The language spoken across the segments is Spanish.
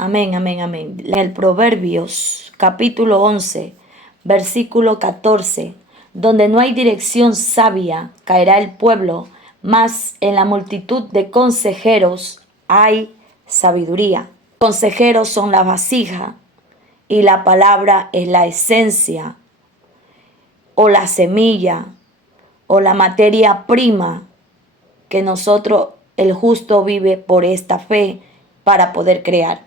Amén, amén, amén. En el Proverbios capítulo 11, versículo 14, donde no hay dirección sabia, caerá el pueblo, mas en la multitud de consejeros hay sabiduría. Consejeros son la vasija y la palabra es la esencia o la semilla o la materia prima que nosotros, el justo, vive por esta fe para poder crear.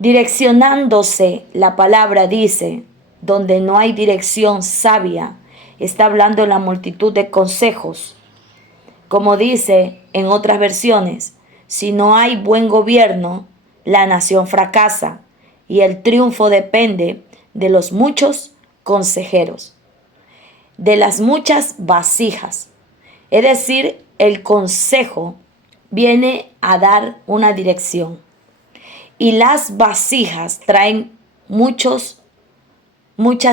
Direccionándose, la palabra dice, donde no hay dirección sabia, está hablando de la multitud de consejos. Como dice en otras versiones, si no hay buen gobierno, la nación fracasa y el triunfo depende de los muchos consejeros, de las muchas vasijas. Es decir, el consejo viene a dar una dirección. Y las vasijas traen muchas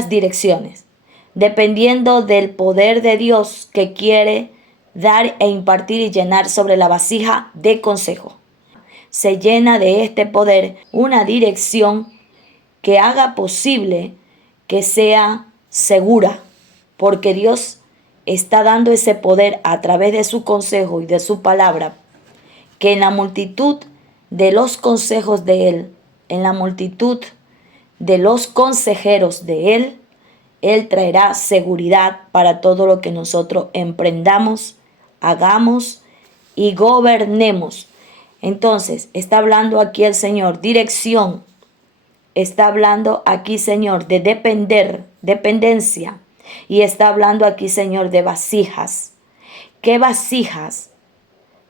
direcciones, dependiendo del poder de Dios que quiere dar e impartir y llenar sobre la vasija de consejo. Se llena de este poder una dirección que haga posible que sea segura, porque Dios está dando ese poder a través de su consejo y de su palabra, que en la multitud de los consejos de Él, en la multitud de los consejeros de Él, Él traerá seguridad para todo lo que nosotros emprendamos, hagamos y gobernemos. Entonces, está hablando aquí el Señor, dirección. Está hablando aquí, Señor, de dependencia. Y está hablando aquí, Señor, de vasijas. ¿Qué vasijas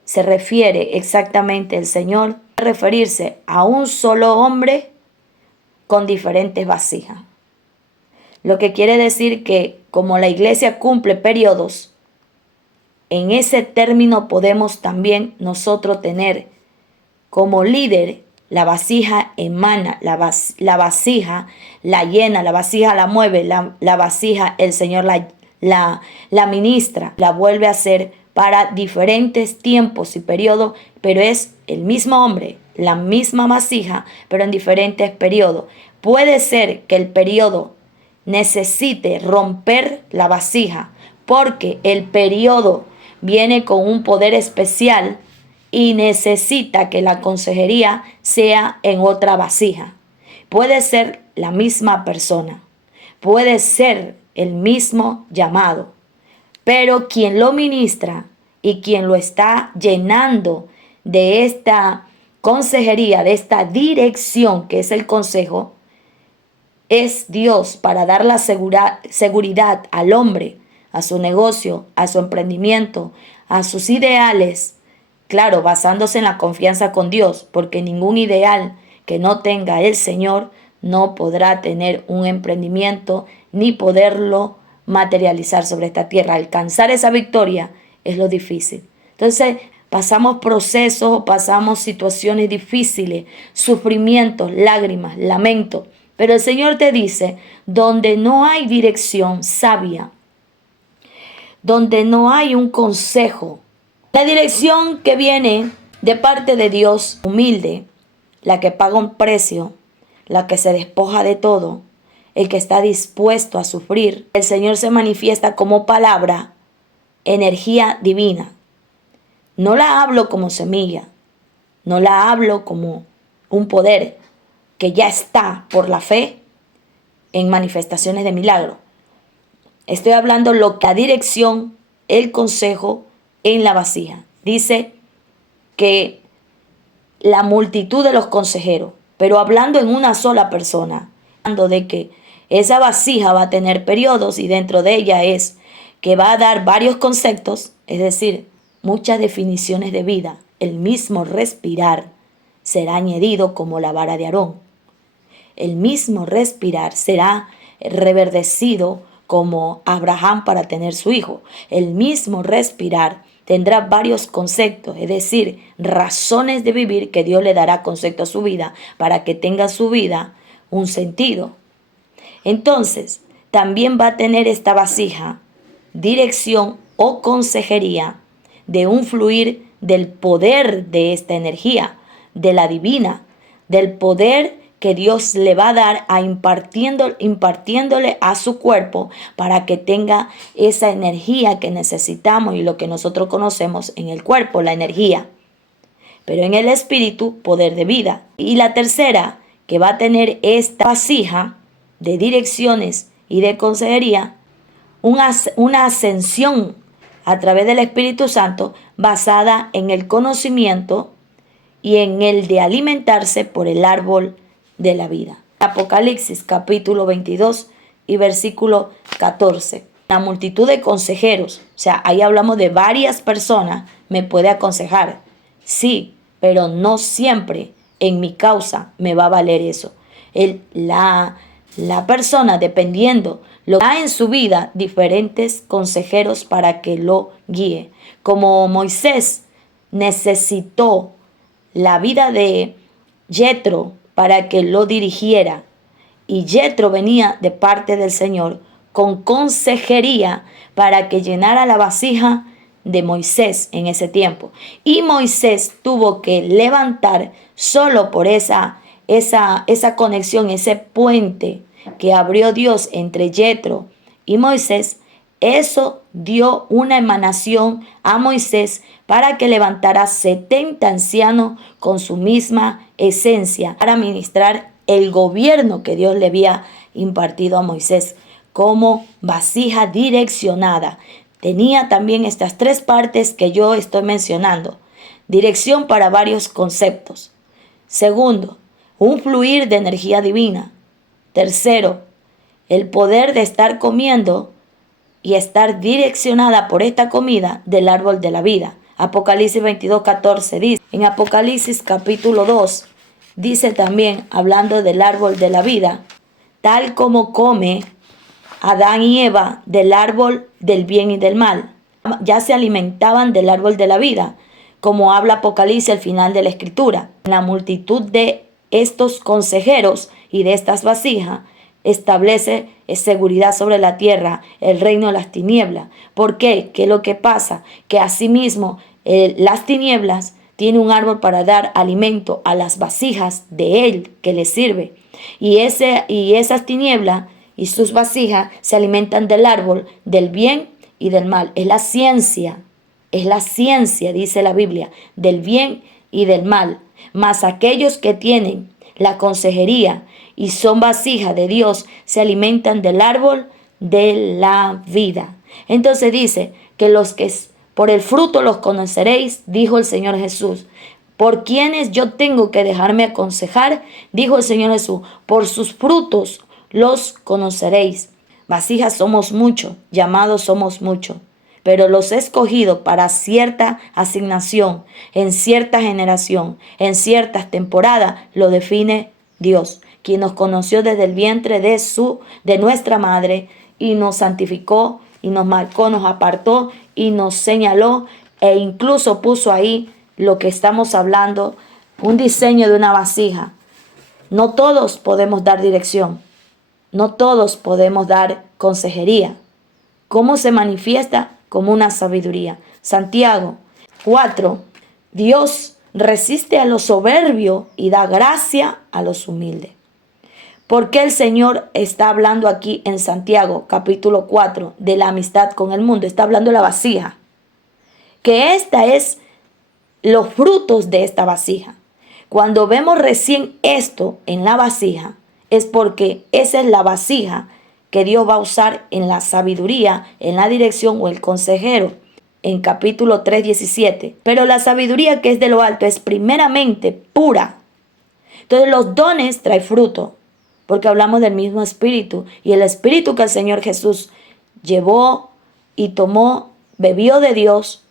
se refiere exactamente el Señor? Referirse a un solo hombre con diferentes vasijas. Lo que quiere decir que como la iglesia cumple periodos, en ese término podemos también nosotros tener como líder la vasija emana, la vasija la llena, la vasija la mueve, la vasija el Señor la ministra, la vuelve a hacer para diferentes tiempos y periodos, pero es el mismo hombre, la misma vasija, pero en diferentes periodos. Puede ser que el periodo necesite romper la vasija, porque el periodo viene con un poder especial y necesita que la consejería sea en otra vasija. Puede ser la misma persona, puede ser el mismo llamado, pero quien lo ministra y quien lo está llenando de esta consejería, de esta dirección que es el consejo, es Dios para dar la seguridad al hombre, a su negocio, a su emprendimiento, a sus ideales. Claro, basándose en la confianza con Dios, porque ningún ideal que no tenga el Señor no podrá tener un emprendimiento ni poderlo materializar sobre esta tierra. Alcanzar esa victoria es lo difícil. Entonces, pasamos procesos, pasamos situaciones difíciles, sufrimientos, lágrimas, lamentos. Pero el Señor te dice, donde no hay dirección sabia, donde no hay un consejo, la dirección que viene de parte de Dios humilde, la que paga un precio, la que se despoja de todo, el que está dispuesto a sufrir. El Señor se manifiesta como palabra, energía divina. No la hablo como semilla, no la hablo como un poder que ya está por la fe en manifestaciones de milagro. Estoy hablando la dirección, el consejo en la vasija. Dice que la multitud de los consejeros, pero hablando en una sola persona, hablando de que esa vasija va a tener periodos y dentro de ella es que va a dar varios conceptos, es decir, muchas definiciones de vida. El mismo respirar será añadido como la vara de Aarón. El mismo respirar será reverdecido como Abraham para tener su hijo. El mismo respirar tendrá varios conceptos, es decir, razones de vivir que Dios le dará concepto a su vida para que tenga su vida un sentido. Entonces, también va a tener esta vasija dirección o consejería de un fluir del poder de esta energía, de la divina, del poder que Dios le va a dar impartiéndole a su cuerpo para que tenga esa energía que necesitamos y lo que nosotros conocemos en el cuerpo, la energía. Pero en el espíritu, poder de vida. Y la tercera, que va a tener esta vasija de direcciones y de consejería, una ascensión a través del Espíritu Santo basada en el conocimiento y en el de alimentarse por el árbol de la vida. Apocalipsis capítulo 22 y versículo 14. La multitud de consejeros, o sea, ahí hablamos de varias personas, me puede aconsejar. Sí, pero no siempre en mi causa me va a valer eso. La persona, dependiendo lo que da en su vida, diferentes consejeros para que lo guíe. Como Moisés necesitó la vida de Jetro para que lo dirigiera, y Jetro venía de parte del Señor con consejería para que llenara la vasija de Moisés en ese tiempo. Y Moisés tuvo que levantar solo por esa conexión, ese puente que abrió Dios entre Jetro y Moisés. Eso dio una emanación a Moisés para que levantara 70 ancianos con su misma esencia para ministrar el gobierno que Dios le había impartido a Moisés como vasija direccionada. Tenía también estas tres partes que yo estoy mencionando. Dirección para varios conceptos. Segundo, un fluir de energía divina. Tercero, el poder de estar comiendo y estar direccionada por esta comida del árbol de la vida. Apocalipsis 22:14 dice, en Apocalipsis capítulo 2, dice también, hablando del árbol de la vida, tal como come Adán y Eva del árbol del bien y del mal. Ya se alimentaban del árbol de la vida, como habla Apocalipsis al final de la escritura. La multitud de estos consejeros y de estas vasijas establece seguridad sobre la tierra, el reino de las tinieblas. ¿Por qué? ¿Qué es lo que pasa? Que asimismo las tinieblas tienen un árbol para dar alimento a las vasijas de él que les sirve. Y esas tinieblas y sus vasijas se alimentan del árbol del bien y del mal. Es la ciencia, dice la Biblia, del bien y del mal. Mas aquellos que tienen la consejería y son vasijas de Dios se alimentan del árbol de la vida. Entonces dice que los que por el fruto los conoceréis, dijo el Señor Jesús. ¿Por quienes yo tengo que dejarme aconsejar? Dijo el Señor Jesús. Por sus frutos los conoceréis. Vasijas somos muchos, llamados somos muchos, pero los he escogido para cierta asignación, en cierta generación, en ciertas temporadas, lo define Dios, quien nos conoció desde el vientre de nuestra madre y nos santificó y nos marcó, nos apartó y nos señaló e incluso puso ahí lo que estamos hablando, un diseño de una vasija. No todos podemos dar dirección, no todos podemos dar consejería. ¿Cómo se manifiesta? Como una sabiduría. Santiago 4. Dios resiste a los soberbios y da gracia a los humildes. ¿Por qué el Señor está hablando aquí en Santiago capítulo 4 de la amistad con el mundo? Está hablando de la vasija. Que esta es los frutos de esta vasija. Cuando vemos recién esto en la vasija, es porque esa es la vasija que Dios va a usar en la sabiduría, en la dirección o el consejero, en capítulo 3:17. Pero la sabiduría que es de lo alto es primeramente pura. Entonces los dones traen fruto, porque hablamos del mismo espíritu. Y el espíritu que el Señor Jesús llevó y tomó, bebió de Dios,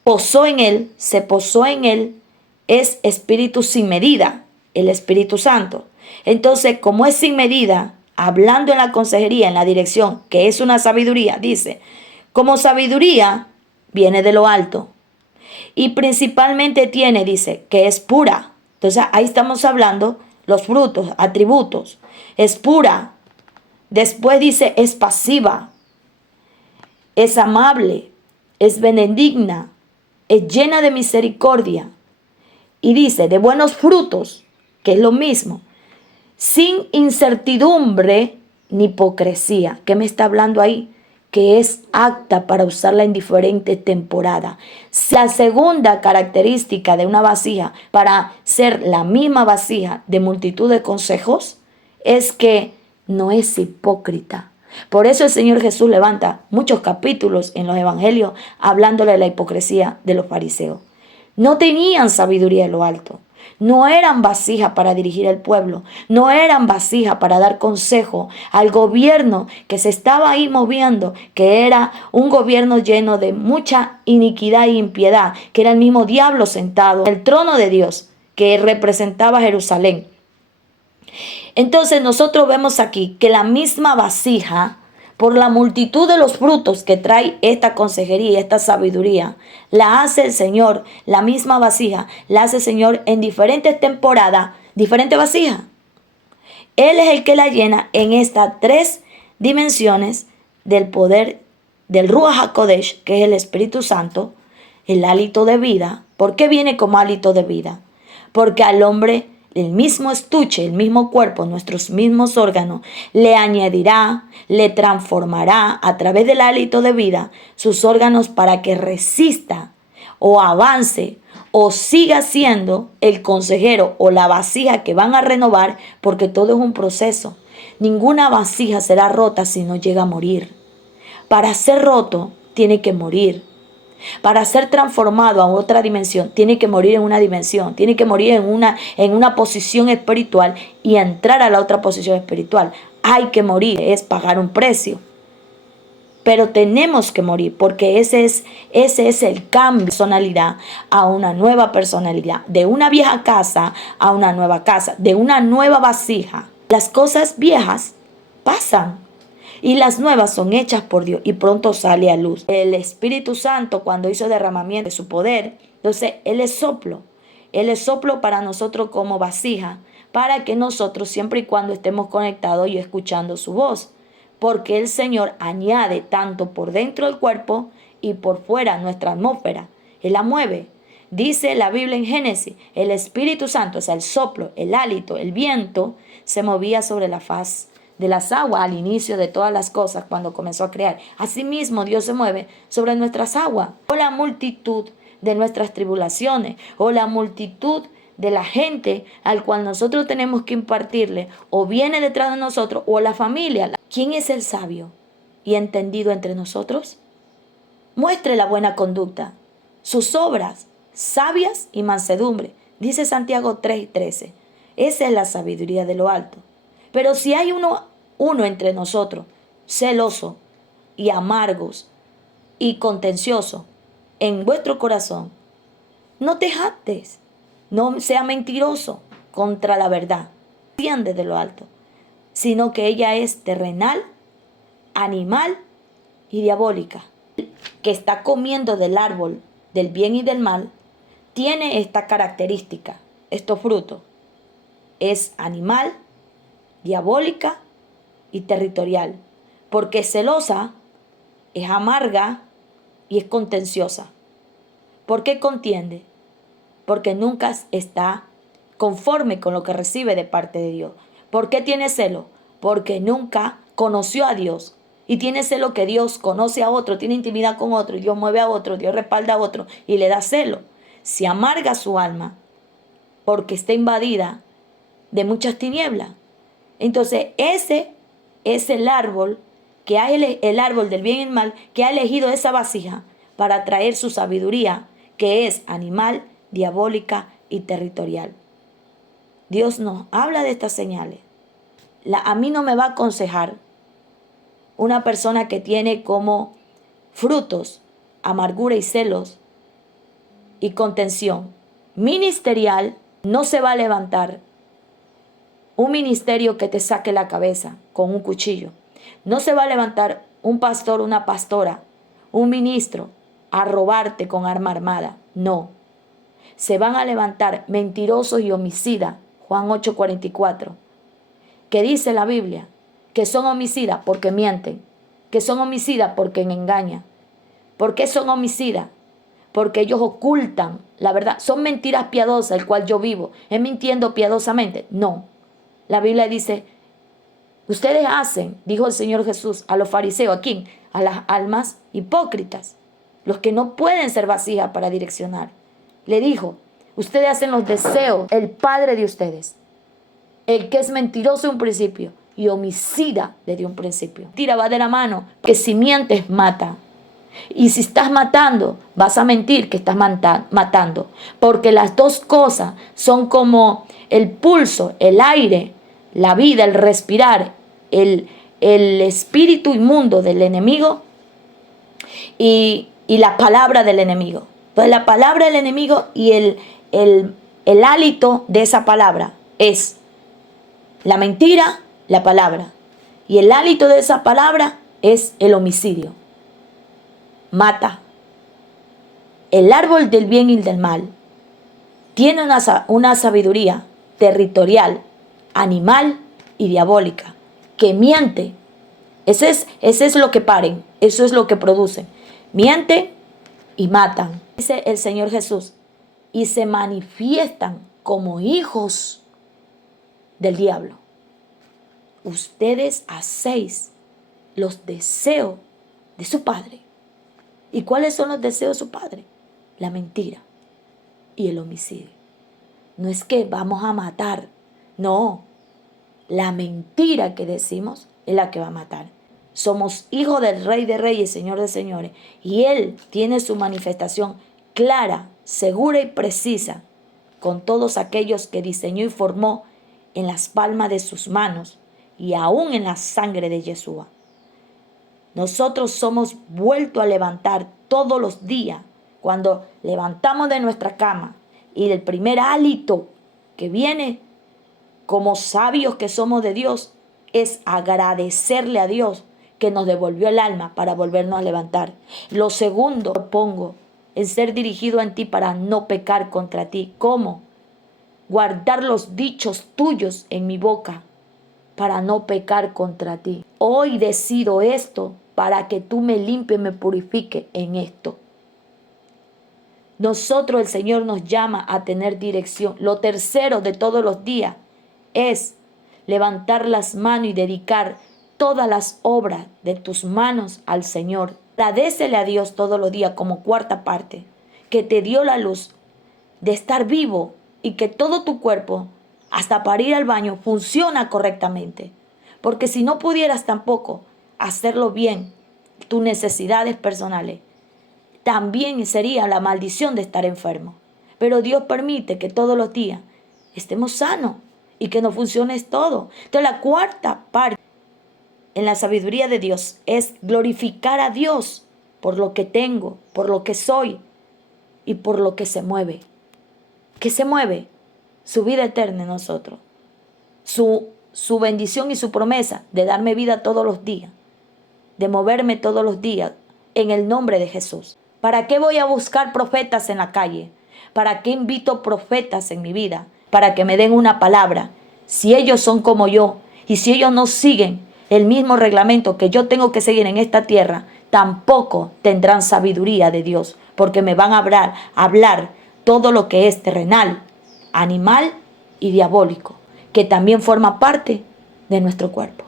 se posó en él, es espíritu sin medida, el Espíritu Santo. Entonces, como es sin medida, hablando en la consejería, en la dirección, que es una sabiduría, dice, como sabiduría viene de lo alto. Y principalmente dice, que es pura. Entonces, ahí estamos hablando los frutos, atributos. Es pura. Después dice, es pasiva, es amable, es benigna, es llena de misericordia. Y dice, de buenos frutos, que es lo mismo, sin incertidumbre ni hipocresía. ¿Qué me está hablando ahí? Que es apta para usarla en diferentes temporadas. La segunda característica de una vasija para ser la misma vasija de multitud de consejos es que no es hipócrita. Por eso el Señor Jesús levanta muchos capítulos en los evangelios hablándole de la hipocresía de los fariseos. No tenían sabiduría de lo alto. No eran vasijas para dirigir el pueblo, no eran vasijas para dar consejo al gobierno que se estaba ahí moviendo, que era un gobierno lleno de mucha iniquidad e impiedad, que era el mismo diablo sentado en el trono de Dios, que representaba Jerusalén. Entonces nosotros vemos aquí que la misma vasija, por la multitud de los frutos que trae esta consejería y esta sabiduría, la hace el Señor, la misma vasija, la hace el Señor en diferentes temporadas, diferentes vasijas. Él es el que la llena en estas tres dimensiones del poder del Ruach HaKodesh, que es el Espíritu Santo, el hálito de vida. ¿Por qué viene como hálito de vida? Porque al hombre el mismo estuche, el mismo cuerpo, nuestros mismos órganos, le añadirá, le transformará a través del hálito de vida sus órganos para que resista o avance o siga siendo el consejero o la vasija que van a renovar, porque todo es un proceso. Ninguna vasija será rota si no llega a morir. Para ser roto, tiene que morir. Para ser transformado a otra dimensión, tiene que morir en una dimensión, tiene que morir en una posición espiritual y entrar a la otra posición espiritual. Hay que morir, es pagar un precio. Pero tenemos que morir porque ese es el cambio de personalidad a una nueva personalidad, de una vieja casa a una nueva casa, de una nueva vasija. Las cosas viejas pasan. Y las nuevas son hechas por Dios y pronto sale a luz. El Espíritu Santo, cuando hizo derramamiento de su poder, entonces Él es soplo. Él es soplo para nosotros como vasija, para que nosotros siempre y cuando estemos conectados y escuchando su voz. Porque el Señor añade tanto por dentro del cuerpo y por fuera nuestra atmósfera. Él la mueve. Dice la Biblia en Génesis, el Espíritu Santo, o sea, el soplo, el hálito, el viento, se movía sobre la faz de las aguas al inicio de todas las cosas cuando comenzó a crear. Asimismo Dios se mueve sobre nuestras aguas, o la multitud de nuestras tribulaciones, o la multitud de la gente al cual nosotros tenemos que impartirle, o viene detrás de nosotros, o la familia. ¿Quién es el sabio y entendido entre nosotros? Muestre la buena conducta, sus obras sabias y mansedumbre, dice Santiago 3:13. Esa es la sabiduría de lo alto. Pero si hay uno entre nosotros, celoso y amargos y contencioso en vuestro corazón, no te jactes, no sea mentiroso contra la verdad, desciende de lo alto, sino que ella es terrenal, animal y diabólica. Que está comiendo del árbol del bien y del mal, tiene esta característica, estos frutos. Es animal, diabólica y territorial, porque es celosa, es amarga y es contenciosa. ¿Por qué contiende? Porque nunca está conforme con lo que recibe de parte de Dios. ¿Por qué tiene celo? Porque nunca conoció a Dios. Y tiene celo que Dios conoce a otro, tiene intimidad con otro, y Dios mueve a otro, Dios respalda a otro y le da celo. Se amarga su alma porque está invadida de muchas tinieblas. Entonces ese es el árbol que ha el árbol del bien y el mal, que ha elegido esa vasija para traer su sabiduría, que es animal, diabólica y territorial. Dios nos habla de estas señales. A mí no me va a aconsejar una persona que tiene como frutos amargura y celos y contención ministerial. No se va a levantar un ministerio que te saque la cabeza con un cuchillo. No se va a levantar un pastor, una pastora, un ministro a robarte con arma armada. No. Se van a levantar mentirosos y homicidas. Juan 8:44. Que dice la Biblia que son homicidas porque mienten. Que son homicidas porque engañan. ¿Por qué son homicidas? porque ellos ocultan la verdad. Son mentiras piadosas, el cual yo vivo. ¿Es mintiendo piadosamente? No. La Biblia dice, ustedes hacen, dijo el Señor Jesús a los fariseos, ¿a quién? A las almas hipócritas, los que no pueden ser vasijas para direccionar. Le dijo, ustedes hacen los deseos, el padre de ustedes, el que es mentiroso de un principio y homicida desde un principio. Mentira va de la mano, que si mientes mata. Y si estás matando, vas a mentir que estás matando. Porque las dos cosas son como el pulso, el aire, la vida, el respirar, el espíritu inmundo del enemigo y la palabra del enemigo. Entonces la palabra del enemigo y el hálito de esa palabra es la mentira, la palabra. Y el hálito de esa palabra es el homicidio. Mata. El árbol del bien y del mal tiene una sabiduría territorial, animal y diabólica, que miente. Ese es lo que paren, eso es lo que producen. Mienten y matan. Dice el Señor Jesús, y se manifiestan como hijos del diablo. Ustedes hacéis los deseos de su padre. ¿Y cuáles son los deseos de su padre? La mentira y el homicidio. No es que vamos a matar, no. La mentira que decimos es la que va a matar. Somos hijos del Rey de Reyes, Señor de Señores, y Él tiene su manifestación clara, segura y precisa con todos aquellos que diseñó y formó en las palmas de sus manos y aún en la sangre de Yeshua. Nosotros somos vueltos a levantar todos los días cuando levantamos de nuestra cama y del primer hálito que viene como sabios que somos de Dios es agradecerle a Dios que nos devolvió el alma para volvernos a levantar. Lo segundo, pongo en ser dirigido en ti para no pecar contra ti. ¿Cómo? Guardar los dichos tuyos en mi boca para no pecar contra ti. Hoy decido esto para que tú me limpies y me purifiques en esto. Nosotros, el Señor nos llama a tener dirección. Lo tercero de todos los días es levantar las manos y dedicar todas las obras de tus manos al Señor. Agradécele a Dios todos los días como cuarta parte, que te dio la luz de estar vivo y que todo tu cuerpo, hasta para ir al baño, funciona correctamente. Porque si no pudieras tampoco hacerlo bien, tus necesidades personales, también sería la maldición de estar enfermo. Pero Dios permite que todos los días estemos sanos y que nos funcione todo. Entonces la cuarta parte en la sabiduría de Dios es glorificar a Dios por lo que tengo, por lo que soy y por lo que se mueve. ¿Qué se mueve? Su vida eterna en nosotros. Su bendición y su promesa de darme vida todos los días, de moverme todos los días en el nombre de Jesús. ¿Para qué voy a buscar profetas en la calle? ¿Para qué invito profetas en mi vida? Para que me den una palabra. Si ellos son como yo y si ellos no siguen el mismo reglamento que yo tengo que seguir en esta tierra, tampoco tendrán sabiduría de Dios, porque me van a hablar todo lo que es terrenal, animal y diabólico, que también forma parte de nuestro cuerpo.